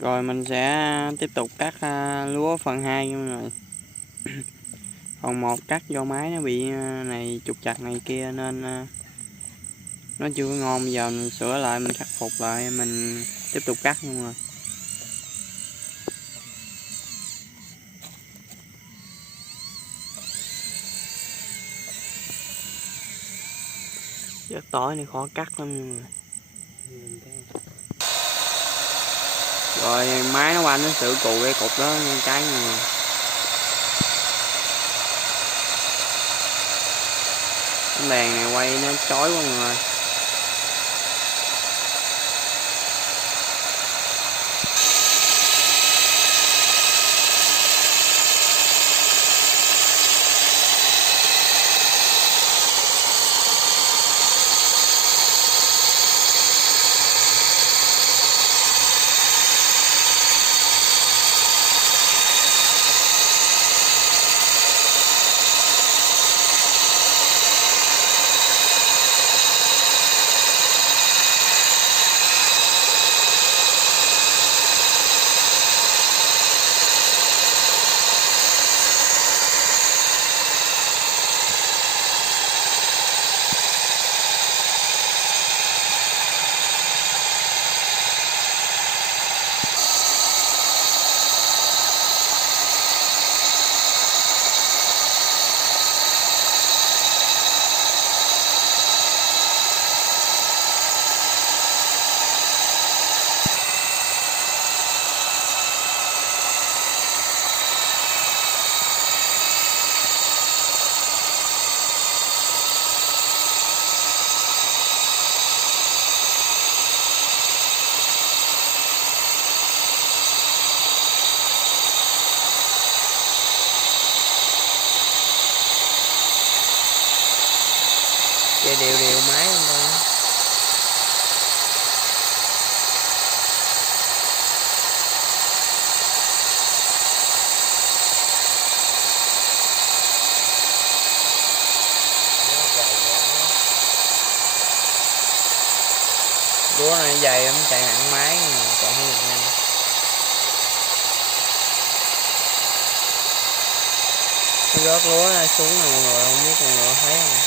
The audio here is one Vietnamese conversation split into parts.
Rồi mình sẽ tiếp tục cắt lúa phần 2 nha mọi người. Phần 1 cắt do máy nó bị này trục chặt này kia nên nó chưa có ngon. Bây giờ mình sửa lại, mình khắc phục lại, mình tiếp tục cắt luôn rồi. Rất tỏi này khó cắt lắm mọi người. Rồi máy nó qua nó sửa cụ cái cục đó cái này. Cái đèn này quay nó chói quá mọi người. Chạy đều đều máy lên đây. Lúa này dày lắm, chạy hẳn máy chạy không được nhanh. Cái rớt lúa ra xuống nè mọi người, không biết mọi người thấy không.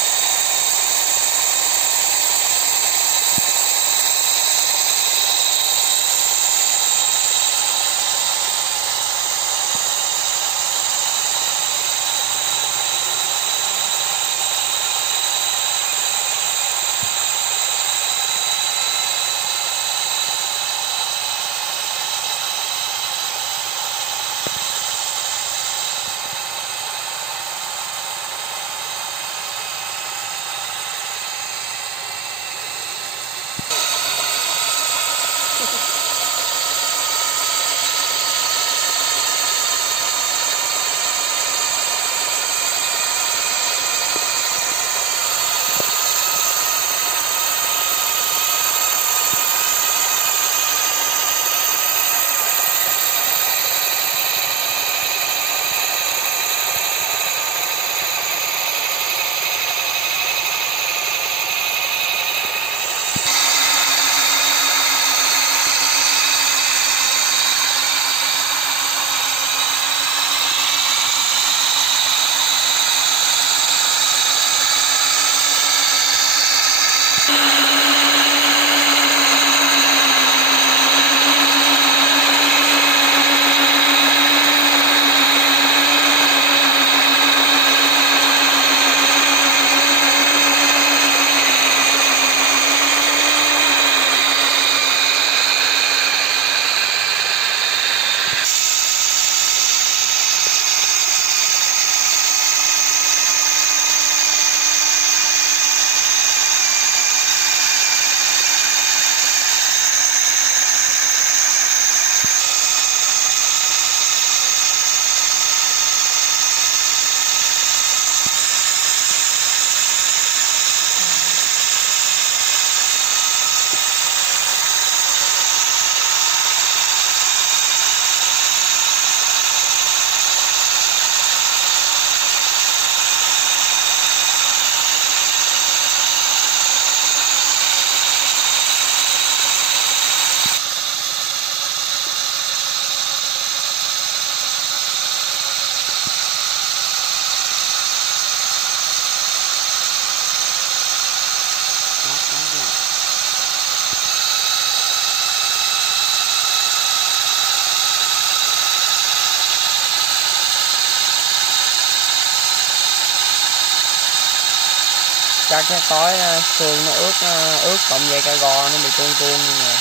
cắt cái tối xương nó ướt cộng dây ca go nó bị tuôn tuôn luôn rồi.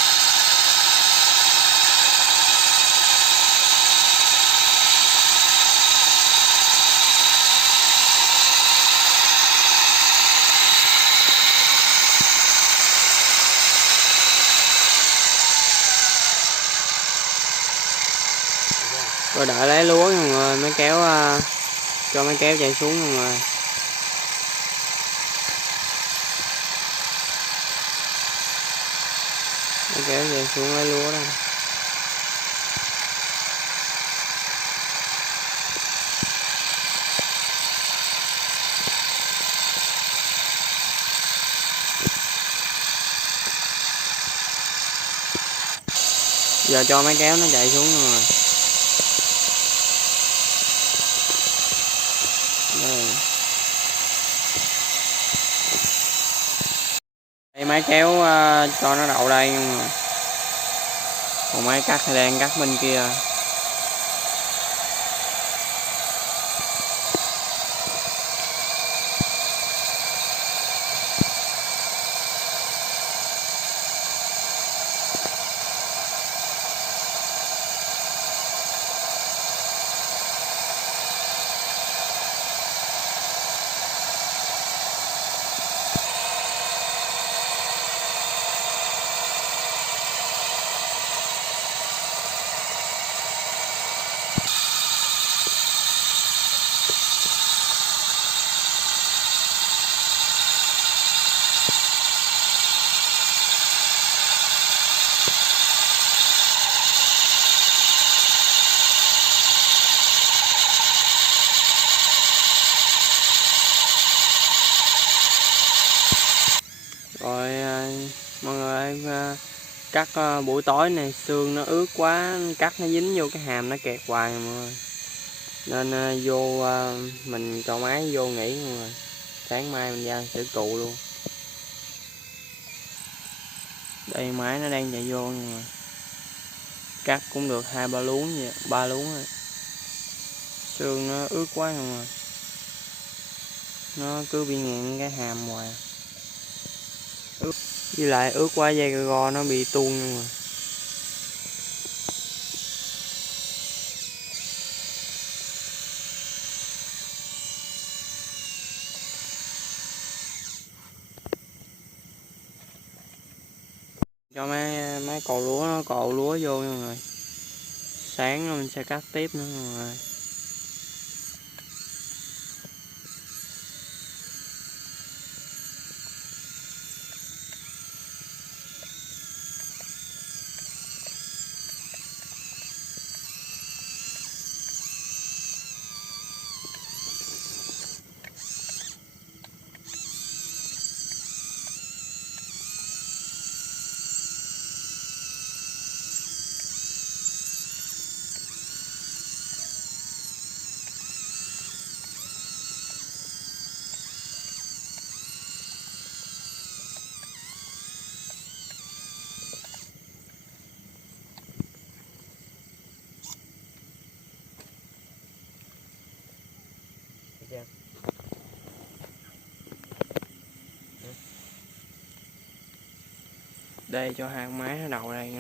Rồi đợi lấy lúa mọi người mới kéo cho máy kéo chạy xuống mọi người. Máy kéo chạy xuống lấy lúa đó. Giờ cho máy kéo nó chạy xuống rồi. Đây máy kéo cho nó đậu đây nhưng mà còn máy cắt thì đang cắt bên kia. Rồi mọi người cắt buổi tối này xương nó ướt quá, cắt nó dính vô cái hàm nó kẹt hoài mọi người. Nên vô mình cho máy vô nghỉ mọi người. Sáng mai mình ra sửa trụ luôn. Đây máy nó đang chạy vô mọi người. Cắt cũng được 2-3 luống vậy, 3 luống rồi. Xương nó ướt quá mọi người. Nó cứ bị nghẹn cái hàm hoài. Với lại ướt quá dây go nó bị tuôn rồi. Cho mấy cột lúa nó cột lúa vô mọi người. Sáng mình sẽ cắt tiếp nữa mọi người. Đây cho hai máy nó đầu đây.